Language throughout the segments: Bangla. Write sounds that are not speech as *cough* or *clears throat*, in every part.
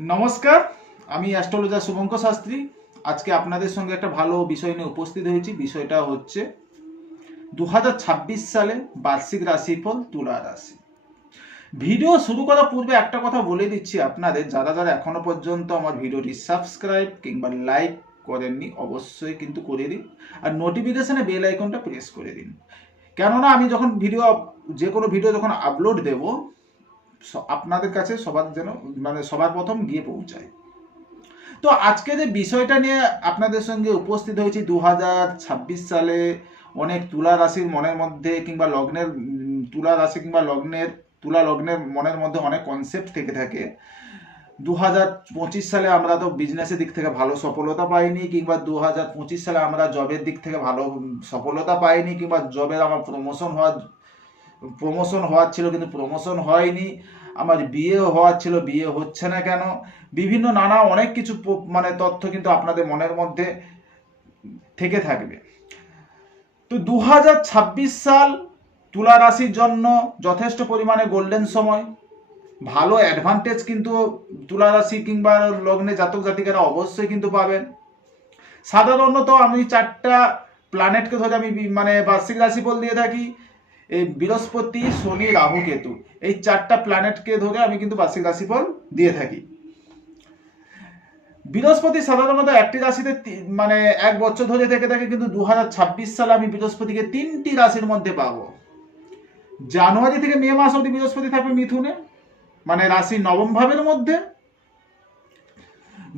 নমস্কার, আমি অ্যাস্ট্রোলজার শুভঙ্ক শাস্ত্রী। আজকে আপনাদের সঙ্গে একটা ভালো বিষয় নিয়ে উপস্থিত হয়েছি। বিষয়টা হচ্ছে দু হাজার ছাব্বিশ সালে বার্ষিক রাশিফল তুলা রাশি। ভিডিও শুরু করার পূর্বে একটা কথা বলে দিচ্ছি আপনাদের। যারা যারা এখনও পর্যন্ত আমার ভিডিওটি সাবস্ক্রাইব কিংবা লাইক করেননি, অবশ্যই কিন্তু করে দিন। আর নোটিফিকেশানে বেল আইকনটা প্রেস করে দিন। কেননা আমি যখন ভিডিও যে কোনো ভিডিও যখন আপলোড দেব আপনাদের কাছে সবার যেন মানে সবার প্রথম গিয়ে পৌঁছায়। তো আজকে যে বিষয়টা নিয়ে আপনাদের সঙ্গে উপস্থিত হয়েছি দু হাজার ছাব্বিশ সালে অনেক তুলা রাশির মনের মধ্যে কিংবা লগ্নের তুলা রাশি কিংবা লগ্নের, তুলা লগ্নের মনের মধ্যে অনেক কনসেপ্ট থেকে থাকে। দু হাজার পঁচিশ সালে আমরা তো বিজনেসের দিক থেকে ভালো সফলতা পাইনি, কিংবা দু হাজার পঁচিশ সালে আমরা জবের দিক থেকে ভালো সফলতা পাইনি, কিংবা জবের আমার প্রমোশন হওয়ার প্রমোশন হওয়ার ছিল, কিন্তু প্রমোশন হয়নি। আমার বিয়ে হওয়ার ছিল, বিয়ে হচ্ছে না কেন? বিভিন্ন নানা অনেক কিছু মানে তথ্য কিন্তু আপনাদের মনের মধ্যে থেকে থাকবে। তো দু হাজার ছাব্বিশ সাল তুলা রাশির জন্য যথেষ্ট পরিমাণে গোল্ডেন সময়। ভালো অ্যাডভান্টেজ কিন্তু তুলা রাশি কিংবা লগ্নে জাতক জাতিকারা অবশ্যই কিন্তু পাবেন। সাধারণত আমি চারটা প্ল্যানেটকে ধরে আমি মানে বার্ষিক রাশি রাশিফল দিয়ে থাকি। এই বৃহস্পতি, শনি, রাহু কেতু। এই চারটা প্ল্যানেটকে ধরে আমি কিন্তু বার্ষিক রাশিফল দিয়ে থাকি। বৃহস্পতি সাধারণত একটি রাশিতে মানে এক বছর ধরে থেকে থাকে কিন্তু দু হাজার ছাব্বিশ সালে আমি বৃহস্পতিকে তিনটি রাশির মধ্যে পাবো। জানুয়ারি থেকে মে মাস অবধি বৃহস্পতি থাকবে মিথুনে মানে রাশি নবম ভাবের মধ্যে।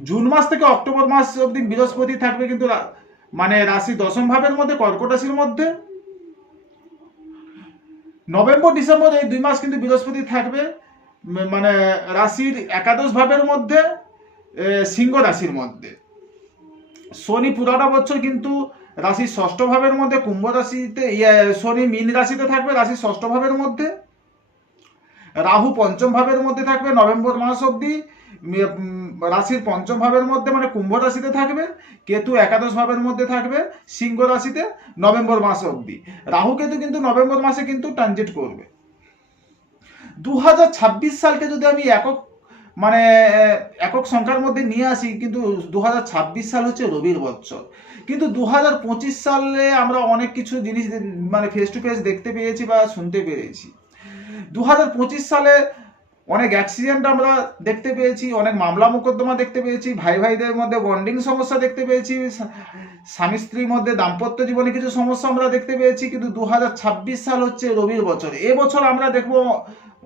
জুন মাস থেকে অক্টোবর মাস অবধি বৃহস্পতি থাকবে কিন্তু মানে রাশি দশম ভাবের মধ্যে, কর্কট রাশির মধ্যে। নভেম্বর ডিসেম্বর এই দুই মাস কিন্তু বৃহস্পতি থাকবে। মানে রাশির একাদশ ভাবের মধ্যে সিংহ রাশির মধ্যে। শনি পুরোটা বছর কিন্তু রাশির ষষ্ঠ ভাবের মধ্যে কুম্ভ রাশিতে শনি মিন রাশিতে থাকবে রাশির ষষ্ঠ ভাবের মধ্যে। রাহু পঞ্চম ভাবের মধ্যে থাকবে নভেম্বর মাস উম, রাশির পঞ্চম ভাবের মধ্যে মানে কুম্ভ রাশিতে থাকবে, কেতু একাদশ ভাবের মধ্যে থাকবে, সিংহ রাশিতে নভেম্বর মাস অবধি। রাহু কেতু কিন্তু নভেম্বর মাসে কিন্তু ট্রানজিট করবে। দু হাজার ছাব্বিশ সালকে যদি আমি একক মানে একক সংখ্যার মধ্যে নিয়ে আসি, কিন্তু দু হাজার ছাব্বিশ সাল হচ্ছে রবির বছর কিন্তু দু হাজার পঁচিশ সালে আমরা অনেক কিছু জিনিস মানে ফেস টু ফেস দেখতে পেয়েছি বা শুনতে পেরেছি দু সালে অনেক অ্যাক্সিডেন্ট আমরা দেখতে পেয়েছি, অনেক মামলা মোকদ্দমা দেখতে পেয়েছি, ভাই ভাইদের মধ্যে বন্ডিং সমস্যা দেখতে পেয়েছি, স্বামী স্ত্রীর মধ্যে দাম্পত্য জীবনে কিছু সমস্যা আমরা দেখতে পেয়েছি, কিন্তু দু হাজার ছাব্বিশ সাল হচ্ছে রবির বছর। এবছর আমরা দেখব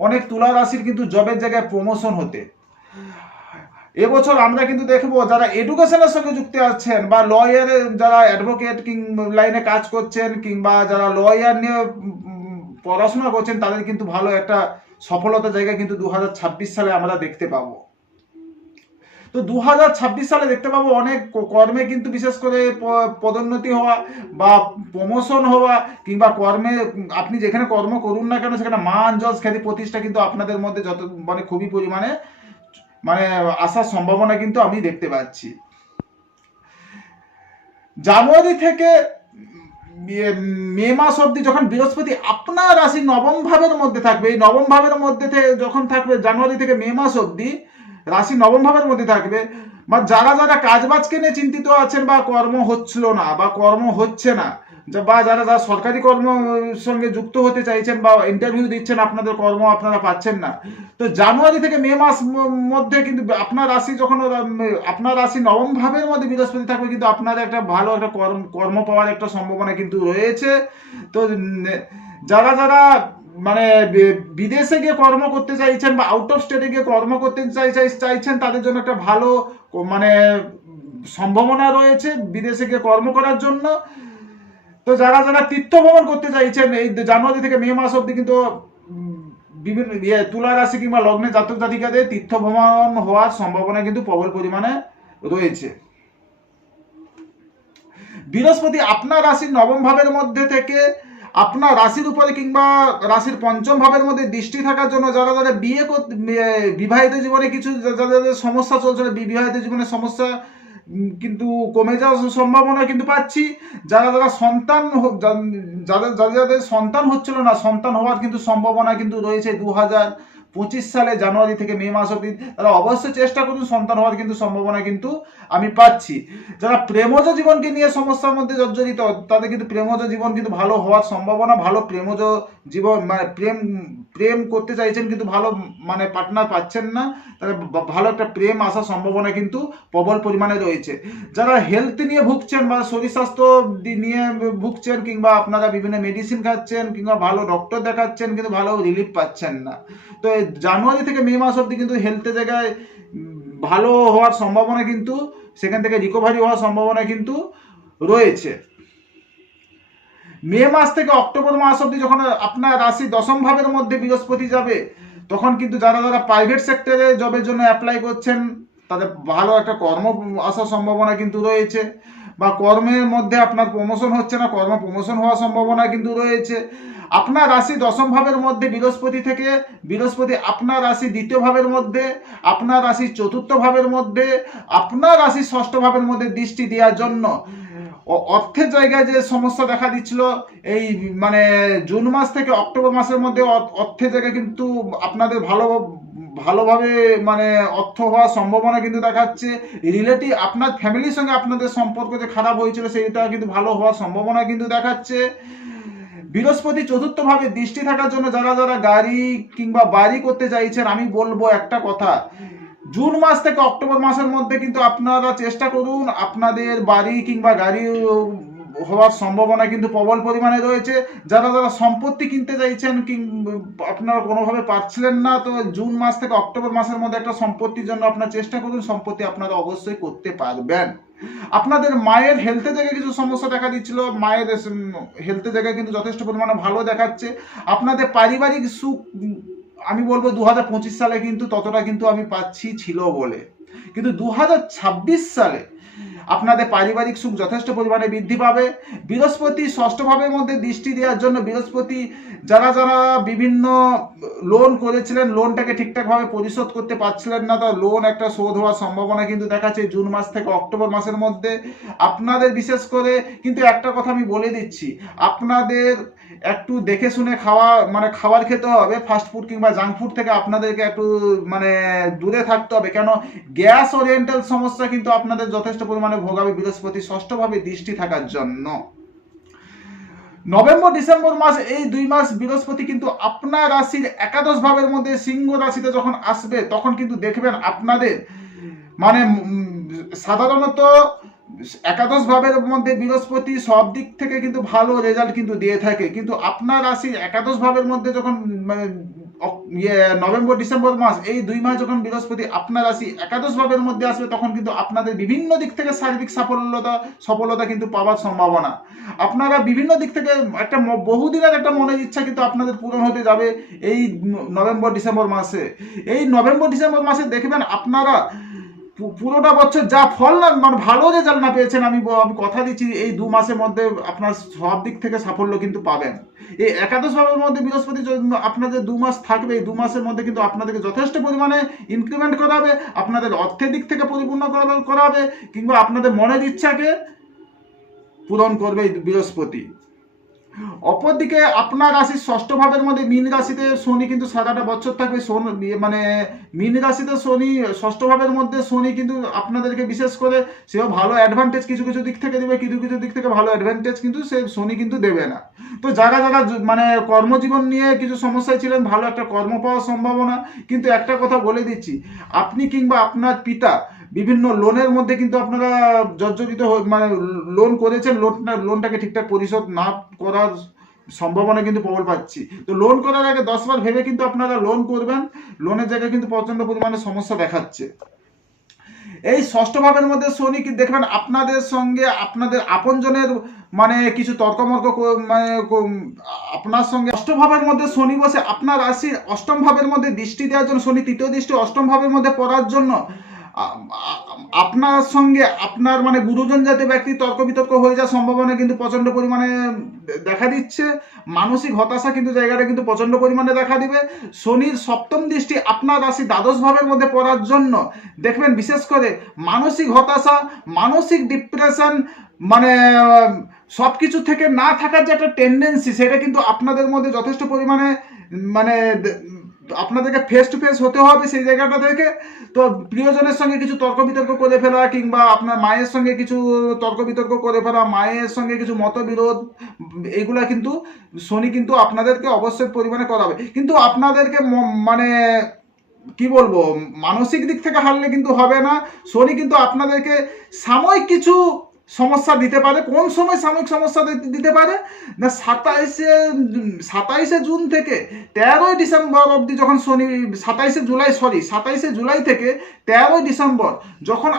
অনেক তুলা রাশির কিন্তু জবের জায়গায় প্রমোশন হতে। এবছর আমরা কিন্তু দেখব যারা এডুকেশনের সঙ্গে যুক্ত আছেন বা লয়ারে যারা অ্যাডভোকেট কিং লাইনে কাজ করছেন কিংবা যারা লয়ার নিয়ে পড়াশোনা করছেন, তাদের কিন্তু ভালো একটা সফলতা জায়গা কিন্তু দু হাজার ছাব্বিশ সালে আমরা দেখতে পাবো। তো দু হাজার ছাব্বিশ সালে দেখতে পাবো অনেক কর্মে কিন্তু বিশেষ করে পদোন্নতি হওয়া বা প্রমোশন হওয়া কিংবা কর্মে, আপনি যেখানে কর্ম করুন না কেন সেখানে মান যশ খ্যাতি, প্রতিষ্ঠা কিন্তু আপনাদের মধ্যে যত মানে খুবই পরিমাণে মানে আসার সম্ভাবনা কিন্তু আমি দেখতে পাচ্ছি। জানুয়ারি থেকে মে মাস অবধি যখন বৃহস্পতি আপনার রাশি নবম ভাবের মধ্যে থাকবে, এই নবম ভাবের মধ্যে থেকে যখন থাকবে জানুয়ারি থেকে মে মাস অবধি, রাশি নবম ভাবের মধ্যে থাকবে, বা যারা যারা কাজবাজকে নিয়ে চিন্তিত আছেন বা কর্ম হচ্ছিল না, বা কর্ম হচ্ছে না বা যারা যারা সরকারি কর্ম সঙ্গে যুক্ত হতে চাইছেন বা ইন্টারভিউ দিচ্ছেন, আপনাদের কর্ম আপনারা পাচ্ছেন না। তো জানুয়ারি থেকে মে মাস মধ্যে কিন্তু আপনার রাশি যখন আপনার রাশি নবম ভাবের মধ্যে বৃহস্পতি থাকবে, কিন্তু আপনার একটা ভালো একটা কর্ম কর্ম পাওয়ার একটা সম্ভাবনা কিন্তু রয়েছে। তো যারা যারা মানে বিদেশে গিয়ে কর্ম করতে চাইছেন বা আউট অফ স্টেটে গিয়ে কর্ম করতে চাই চাই- চাইছেন, তাদের জন্য একটা ভালো মানে সম্ভাবনা রয়েছে বিদেশে গিয়ে কর্ম করার জন্য। তো যারা যারা তীর্থ ভ্রমণ করতে চাইছেন, এই জানুয়ারি থেকে মে মাস অব্দি কিন্তু বিভিন্ন ইয়ে তুলা রাশি কিংবা লগ্নে জাতক জাতিকাদের তীর্থ ভ্রমণ হওয়ার সম্ভাবনা কিন্তু প্রবল পরিমাণে রয়েছে। বৃহস্পতি আপনার রাশির নবম ভাবের মধ্যে থেকে আপনার রাশির উপরে কিংবা রাশির পঞ্চম ভাবের মধ্যে দৃষ্টি থাকার জন্য যারা যারা বিয়ে বিবাহিত জীবনে কিছু যাদের সমস্যা চলছে বিবাহিত জীবনে সমস্যা কিন্তু কমে যাওয়ার সম্ভাবনা কিন্তু পাচ্ছি। যারা যারা সন্তান যাদের যাদের যাদের সন্তান হচ্ছিল না, সন্তান হওয়ার কিন্তু সম্ভাবনা কিন্তু রয়েছে দু হাজার পঁচিশ সালে জানুয়ারি থেকে মে মাস অবধি তারা অবশ্যই চেষ্টা করুন সন্তান হওয়ার কিন্তু সম্ভাবনা কিন্তু আমি পাচ্ছি। যারা প্রেমজ জীবনকে নিয়ে সমস্যার মধ্যে জর্জরিত, তাদের কিন্তু প্রেমজ জীবন কিন্তু ভালো হওয়ার সম্ভাবনা, ভালো প্রেমজ জীবন মানে প্রেম প্রেম করতে চাইছেন কিন্তু ভালো মানে পার্টনার পাচ্ছেন না, তাহলে ভালো একটা প্রেম আসার সম্ভাবনা কিন্তু প্রবল পরিমাণে রয়েছে। যারা হেলথ নিয়ে ভুগছেন বা শরীর স্বাস্থ্য নিয়ে ভুগছেন কিংবা আপনারা বিভিন্ন মেডিসিন খাচ্ছেন কিংবা ভালো ডক্টর দেখাচ্ছেন কিন্তু ভালো রিলিফ পাচ্ছেন না। তো জানুয়ারি থেকে মে মাস অবধি কিন্তু হেলথের জায়গায় ভালো হওয়ার সম্ভাবনা কিন্তু, সেখান থেকে রিকভারি হওয়ার সম্ভাবনা কিন্তু রয়েছে। মে মাস থেকে অক্টোবর মাস অবধি যখন আপনার রাশি দশম ভাবের মধ্যে বৃহস্পতি যাবে, তখন কিন্তু যারা যারা প্রাইভেট সেক্টরে জবের জন্য অ্যাপ্লাই করছেন, তাদের ভালো একটা কর্ম আসার সম্ভাবনা কিন্তু রয়েছে। বা কর্মের মধ্যে আপনার প্রমোশন হচ্ছে না, কর্ম প্রমোশন হওয়ার সম্ভাবনা কিন্তু রয়েছে। আপনার রাশি দশম ভাবের মধ্যে বৃহস্পতি থেকে, বৃহস্পতি আপনার রাশি দ্বিতীয় ভাবের মধ্যে, আপনার রাশি চতুর্থ ভাবের মধ্যে, আপনার রাশি ষষ্ঠ ভাবের মধ্যে দৃষ্টি দেওয়ার জন্য। অর্থের জায়গায় যে সমস্যা দেখা দিচ্ছিল, এই মানে জুন মাস থেকে অক্টোবর মাসের মধ্যে অর্থের জায়গায় কিন্তু আপনাদের ভালো, ভালোভাবে মানে অর্থ হওয়ার সম্ভাবনা কিন্তু দেখাচ্ছে। রিলেটিভ আপনার ফ্যামিলির সঙ্গে আপনাদের সম্পর্ক যে খারাপ হয়েছিল সেইটা কিন্তু ভালো হওয়ার সম্ভাবনা কিন্তু দেখাচ্ছে। বৃহস্পতি চতুর্থ ভাবে দৃষ্টি থাকার জন্য যারা যারা গাড়ি কিংবা বাড়ি করতে চাইছেন, আমি বলব একটা কথা। জুন মাস থেকে অক্টোবর মাসের মধ্যে কিন্তু আপনারা চেষ্টা করুন, আপনাদের বাড়ি কিংবা গাড়ি হওয়ার সম্ভাবনা কিন্তু প্রবল পরিমাণে রয়েছে। যারা যারা সম্পত্তি কিনতে চাইছেন আপনারা কোনোভাবে পাচ্ছিলেন না, তো জুন মাস থেকে অক্টোবর মাসের মধ্যে একটা সম্পত্তির জন্য আপনার চেষ্টা করুন, সম্পত্তি আপনারা অবশ্যই করতে পারবেন। আপনাদের মায়ের হেলথে জায়গায় কিছু সমস্যা দেখা দিচ্ছিল, মায়ের হেলথে জায়গায় কিন্তু যথেষ্ট পরিমাণে ভালো দেখাচ্ছে। আপনাদের পারিবারিক সুখ, আমি বলব দু সালে কিন্তু ততটা কিন্তু আমি পাচ্ছি ছিল বলে। কিন্তু দু সালে আপনাদের পারিবারিক সুখ যথেষ্ট পরিমাণে বৃদ্ধি পাবে। বৃহস্পতি ষষ্ঠ ভাবের মধ্যে দৃষ্টি দেওয়ার জন্য বৃহস্পতি যারা যারা বিভিন্ন লোন করেছিলেন লোনটাকে ঠিকঠাকভাবে পরিশোধ করতে পারছিলেন না তার লোন একটা শোধ হওয়ার সম্ভাবনা কিন্তু দেখাচ্ছে জুন মাস থেকে অক্টোবর মাসের মধ্যে। আপনাদের বিশেষ করে কিন্তু একটা কথা আমি বলে দিচ্ছি, আপনাদের একটু দেখে শুনে খাওয়া মানে খাবার খেতে হবে ফাস্ট ফুড কিংবা জাঙ্ক ফুড থেকে আপনাদেরকে একটু মানে দূরে থাকতে হবে। কেন, গ্যাস ওরিয়েন্টাল সমস্যা কিন্তু আপনাদের যথেষ্ট পরিমাণে ভোগাবে বৃহস্পতি, ষষ্ঠভাবে দৃষ্টি থাকার জন্য। নভেম্বর, ডিসেম্বর মাস, এই দুই মাস বৃহস্পতি কিন্তু আপনার রাশির একাদশ ভাবের মধ্যে সিংহ রাশিতে যখন আসবে, তখন কিন্তু দেখবেন আপনাদের মানে সাধারণত একাদশ ভাবের মধ্যে বৃহস্পতি সব দিক থেকে কিন্তু ভালো রেজাল্ট কিন্তু দিয়ে থাকে। কিন্তু আপনার রাশির একাদশ ভাবের মধ্যে যখন মানে ইয়ে নভেম্বর, ডিসেম্বর মাস, এই দুই মাস যখন বৃহস্পতি আপনার রাশি একাদশ ভাবের মধ্যে আসবে, তখন কিন্তু আপনাদের বিভিন্ন দিক থেকে শারীরিক সাফল্যতা, সফলতা কিন্তু পাওয়ার সম্ভাবনা। আপনারা বিভিন্ন দিক থেকে একটা বহুদিনের একটা মনের ইচ্ছা কিন্তু আপনাদের পূরণ হতে যাবে এই নভেম্বর, ডিসেম্বর মাসে। এই নভেম্বর, ডিসেম্বর মাসে দেখবেন আপনারা পুরোটা বছর যা ফল না মানে ভালো রেজাল্ট না পেয়েছেন, আমি আমি কথা দিচ্ছি এই দু মাসের মধ্যে আপনার সব দিক থেকে সাফল্য কিন্তু পাবেন। এই একাদশ ভাবের মধ্যে বৃহস্পতি আপনাদের দু মাস থাকবে, এই দু মাসের মধ্যে কিন্তু আপনাদেরকে যথেষ্ট পরিমাণে ইনক্রিমেন্ট করাবে, আপনাদের অর্থের দিক থেকে পরিপূর্ণ করাবে, কিংবা আপনাদের মনের ইচ্ছাকে পূরণ করবে বৃহস্পতি। অপরদিকে আপনার রাশির ষষ্ঠ ভাবের মধ্যে মীন রাশিতে শনি কিন্তু সারাটা বছর থাকবে মানে মীন রাশিতে শনি ষষ্ঠ ভাবের মধ্যে শনি কিন্তু আপনাদেরকে বিশেষ করে সেও ভালো অ্যাডভান্টেজ কিছু কিছু দিক থেকে দেবে, কিছু কিছু দিক থেকে ভালো অ্যাডভান্টেজ কিন্তু সে শনি কিন্তু দেবে না। তো যারা যারা মানে কর্মজীবন নিয়ে কিছু সমস্যায় ছিলেন, ভালো একটা কর্ম পাওয়ার সম্ভাবনা, কিন্তু একটা কথা বলে দিচ্ছি, আপনি কিংবা আপনার পিতা বিভিন্ন লোনের মধ্যে কিন্তু আপনারা জর্জরিত মানে লোন করেছেন লোনটা লোনটাকে ঠিকঠাক পরিশোধ না করার সম্ভাবনা কিন্তু প্রবল পাচ্ছি। তো লোন করার আগে দশবার ভেবে কিন্তু আপনারা লোন করবেন লোনের জায়গায় কিন্তু প্রচণ্ড পরিমাণে সমস্যা দেখাচ্ছে। এই ষষ্ঠ ভাবের মধ্যে শনি কি দেখবেন, আপনাদের সঙ্গে আপনাদের আপনজনের মানে কিছু তর্কমর্ক মানে আপনার সঙ্গে অষ্টম ভাবের মধ্যে শনি বসে আপনার রাশির অষ্টম ভাবের মধ্যে দৃষ্টি দেওয়ার জন্য, শনি তৃতীয় দৃষ্টি অষ্টম ভাবের মধ্যে পড়ার জন্য আপনার সঙ্গে আপনার মানে গুরুজন জাতীয় ব্যক্তি তর্ক বিতর্ক হয়ে যাওয়ার সম্ভাবনা কিন্তু প্রচণ্ড পরিমাণে দেখা দিচ্ছে। মানসিক হতাশা কিন্তু জায়গাটা কিন্তু প্রচণ্ড পরিমাণে দেখা দিবে। শনির সপ্তম দৃষ্টি আপনার রাশি দ্বাদশ ভাবের মধ্যে পড়ার জন্য। দেখবেন বিশেষ করে মানসিক হতাশা, মানসিক ডিপ্রেশন মানে সব কিছু থেকে না থাকার যে একটা টেন্ডেন্সি সেটা কিন্তু আপনাদের মধ্যে যথেষ্ট পরিমাণে মানে আপনাদেরকে ফেস টু ফেস হতে হবে সেই জায়গাটা থেকে তো প্রিয়জনের সঙ্গে কিছু তর্ক বিতর্ক করে ফেলা কিংবা আপনার মায়ের সঙ্গে কিছু তর্ক বিতর্ক করে ফেলা, মায়ের সঙ্গে কিছু মতবিরোধ এইগুলা কিন্তু শনি কিন্তু আপনাদেরকে অবশ্যই পরিমাণে করাবে। কিন্তু আপনাদেরকে মানে কি বলব, মানসিক দিক থেকে হারলে কিন্তু হবে না। শনি কিন্তু আপনাদেরকে সাময়িক কিছু সমস্যা দিতে পারে। কোন সময় সাময়িক সমস্যা দিতে পারে? না, সাতাইশে সাতাইশে জুন থেকে তেরোই ডিসেম্বর অবধি যখন শনি, সাতাইশে জুলাই, সরি, সাতাইশে জুলাই থেকে তেরোই ডিসেম্বর যখন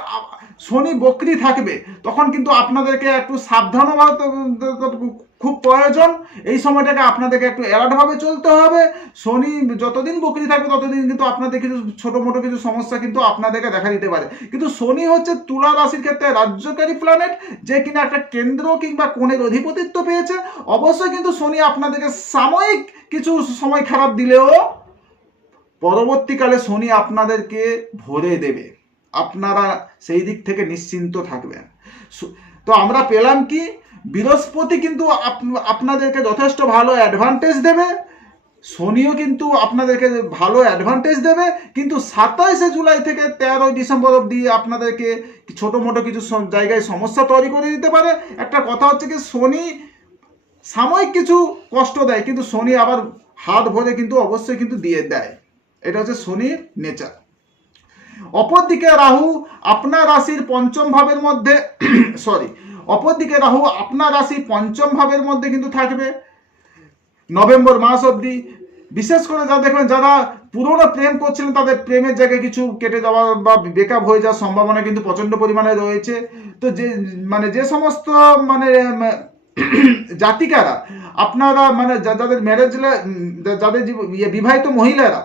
শনি বকরি থাকবে, তখন কিন্তু আপনাদেরকে একটু সাবধান খুব প্রয়োজন। এই সময়টাকে আপনাদেরকে একটু অ্যালার্টভাবে চলতে হবে। শনি যতদিন বকরি থাকবে, ততদিন কিন্তু আপনাদের কিছু ছোটো মোটো কিছু সমস্যা কিন্তু আপনাদেরকে দেখা দিতে পারে। কিন্তু শনি হচ্ছে তুলা রাশির ক্ষেত্রে রাজ্যকারী প্ল্যানেট যে কিনা একটা কেন্দ্র কিংবা কোণের অধিপতিত্ব পেয়েছে। অবশ্যই কিন্তু শনি আপনাদেরকে সাময়িক কিছু সময় খারাপ দিলেও পরবর্তীকালে শনি আপনাদেরকে ভরে দেবে। আপনারা সেই দিক থেকে নিশ্চিন্ত থাকবেন। তো আমরা পেলাম কি, বৃহস্পতি কিন্তু আপ- আপনাদেরকে যথেষ্ট ভালো অ্যাডভান্টেজ দেবে, শনিও কিন্তু আপনাদেরকে ভালো অ্যাডভান্টেজ দেবে, কিন্তু সাতাইশে জুলাই থেকে তেরোই ডিসেম্বর অবধি আপনাদেরকে ছোটো মোটো কিছু জায়গায় সমস্যা তৈরি করে দিতে পারে। একটা কথা হচ্ছে কি, শনি সাময়িক কিছু কষ্ট দেয়, কিন্তু শনি আবার হাত ভরে কিন্তু অবশ্যই কিন্তু দিয়ে দেয়। এটা হচ্ছে শনির নেচার অপরদিকে রাহু আপনার রাশির পঞ্চম ভাবের মধ্যে *clears throat* সরি অপরদিকে রাহু আপনার রাশি পঞ্চম ভাবের মধ্যে কিন্তু থাকবে। নভেম্বর মাস অবধি, বিশেষ করে যা দেখবেন, যারা পুরোনো প্রেম করছিলেন, তাদের প্রেমের জায়গায় কিছু কেটে যাওয়া বা বেকআপ হয়ে যাওয়ার সম্ভাবনা কিন্তু প্রচণ্ড পরিমাণে রয়েছে। তো যে মানে যে সমস্ত মানে জাতিকারা, আপনারা মানে যাদের ম্যারেজ যাদের ইয়ে বিবাহিত মহিলারা,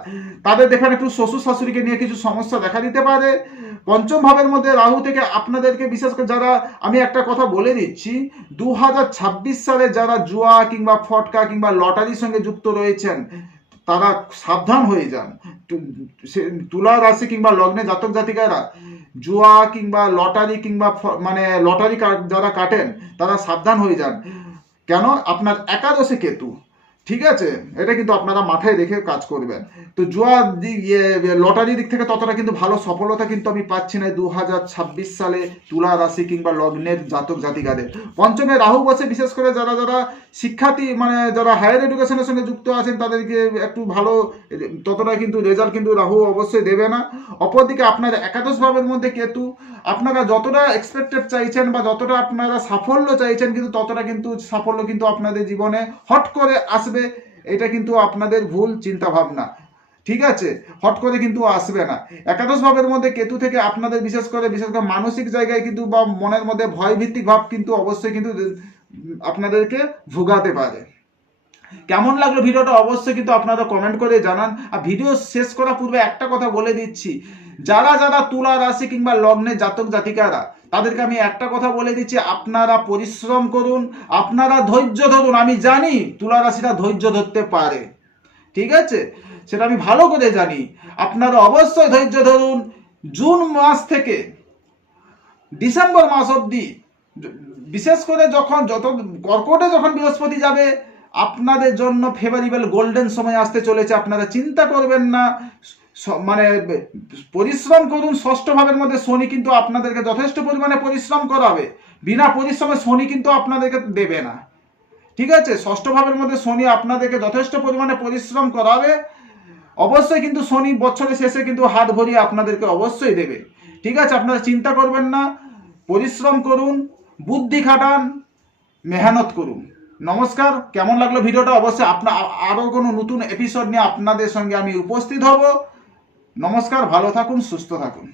তাদের দেখেন একটু শ্বশুর শাশুড়িকে নিয়ে কিছু সমস্যা দেখা দিতে পারে। পঞ্চম ভাবের মধ্যে রাহু থেকে আপনাদেরকে বিশেষ করে যারা, আমি একটা কথা বলে দিচ্ছি দু হাজার ছাব্বিশ সালে যারা জুয়া কিংবা ফটকা কিংবা লটারির সঙ্গে যুক্ত রয়েছেন, তারা সাবধান হয়ে যান। তুলা রাশি কিংবা লগ্নে জাতক জাতিকারা জুয়া কিংবা লটারি কিংবা মানে লটারি যারা কাটেন তারা সাবধান হয়ে যান। কেন? আপনার একাদশে কেতু। ঠিক আছে? এটা কিন্তু আপনারা মাথায় রেখে কাজ করবেন। তো জুয়া দি- ইয়ে লটারি দিক থেকে ততটা কিন্তু ভালো সফলতা কিন্তু আমি পাচ্ছি না দু হাজার ছাব্বিশ সালে তুলা রাশি কিংবা লগ্নের জাতক জাতিকাদের। পঞ্চমে রাহু বসে, বিশেষ করে যারা যারা শিক্ষার্থী মানে যারা হায়ার এডুকেশনের সঙ্গে যুক্ত আছেন, তাদেরকে একটু ভালো, ততটা কিন্তু রেজাল্ট কিন্তু রাহু অবশ্যই দেবে না। অপরদিকে আপনার একাদশ ভাবের মধ্যে কেতু আপনারা যতটা এক্সপেক্টেড চাইছেন বা যতটা আপনারা সাফল্য চাইছেন কিন্তু ততটা কিন্তু সাফল্য কিন্তু আপনাদের জীবনে হট করে আসবে, এটা কিন্তু আপনাদের ভুল চিন্তা ভাবনা ঠিক আছে? হট করে কিন্তু আসবে না। একাদশ ভাবের মধ্যে কেতু থেকে আপনাদের বিশেষ করে বিশেষ করে মানসিক জায়গায় কিন্তু বা মনের মধ্যে ভয়ভিত্তিক ভাব কিন্তু অবশ্যই কিন্তু আপনাদেরকে ভোগাতে পারে। কেমন লাগল ভিডিওটা অবশ্যই কিন্তু আপনারা কমেন্ট করে জানান। আর ভিডিও শেষ করার পূর্বে একটা কথা বলে দিচ্ছি। যারা যারা তুলা রাশি কিংবা লগ্নে জাতক জাতিকারা, তাদেরকে আমি একটা কথা বলে দিচ্ছি, আপনারা পরিশ্রম করুন, আপনারা ধৈর্য ধরুন। আমি জানি তুলা রাশিটা ধৈর্য ধরতে পারে। ঠিক আছে? সেটা আমি ভালো করে জানি। আপনারা অবশ্যই ধৈর্য ধরুন। জুন মাস থেকে ডিসেম্বর মাস অবধি, বিশেষ করে যখন যত কর্কটে যখন বৃহস্পতি যাবে আপনাদের জন্য ফেভারিবল গোল্ডেন সময় আসতে চলেছে, আপনারা চিন্তা করবেন না। মানে পরিশ্রম করুন, ষষ্ঠ ভাবের মধ্যে শনি কিন্তু আপনাদেরকে যথেষ্ট পরিমাণে পরিশ্রম করাবে। বিনা পরিশ্রমে শনি কিন্তু আপনাদেরকে দেবে না। ঠিক আছে? ষষ্ঠ ভাবের মধ্যে শনি আপনাদেরকে যথেষ্ট পরিমাণে পরিশ্রম করাবে। অবশ্যই কিন্তু শনি বছরের শেষে কিন্তু হাত ভরিয়ে আপনাদেরকে অবশ্যই দেবে। ঠিক আছে? আপনারা চিন্তা করবেন না। পরিশ্রম করুন, বুদ্ধি খাটান, মেহনত করুন। নমস্কার, কেমন লাগল ভিডিওটা? অবশ্যই আপনার আরও কোনো নতুন এপিসোড নিয়ে আপনাদের সঙ্গে আমি উপস্থিত হব। নমস্কার, ভালো থাকুন, সুস্থ থাকুন।